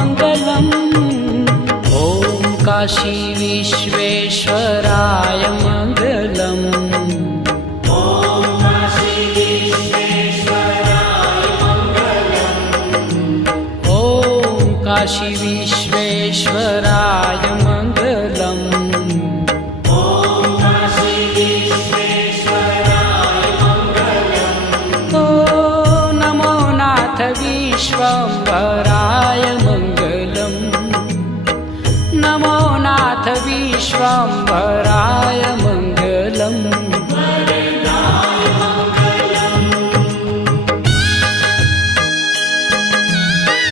मङ्गलम्। ॐ काशी विश्वेश्वराय मङ्गलम्। काशी विश्वेश्वराय मङ्गलम्। ओ नमो नाथ विश्वम्भरा।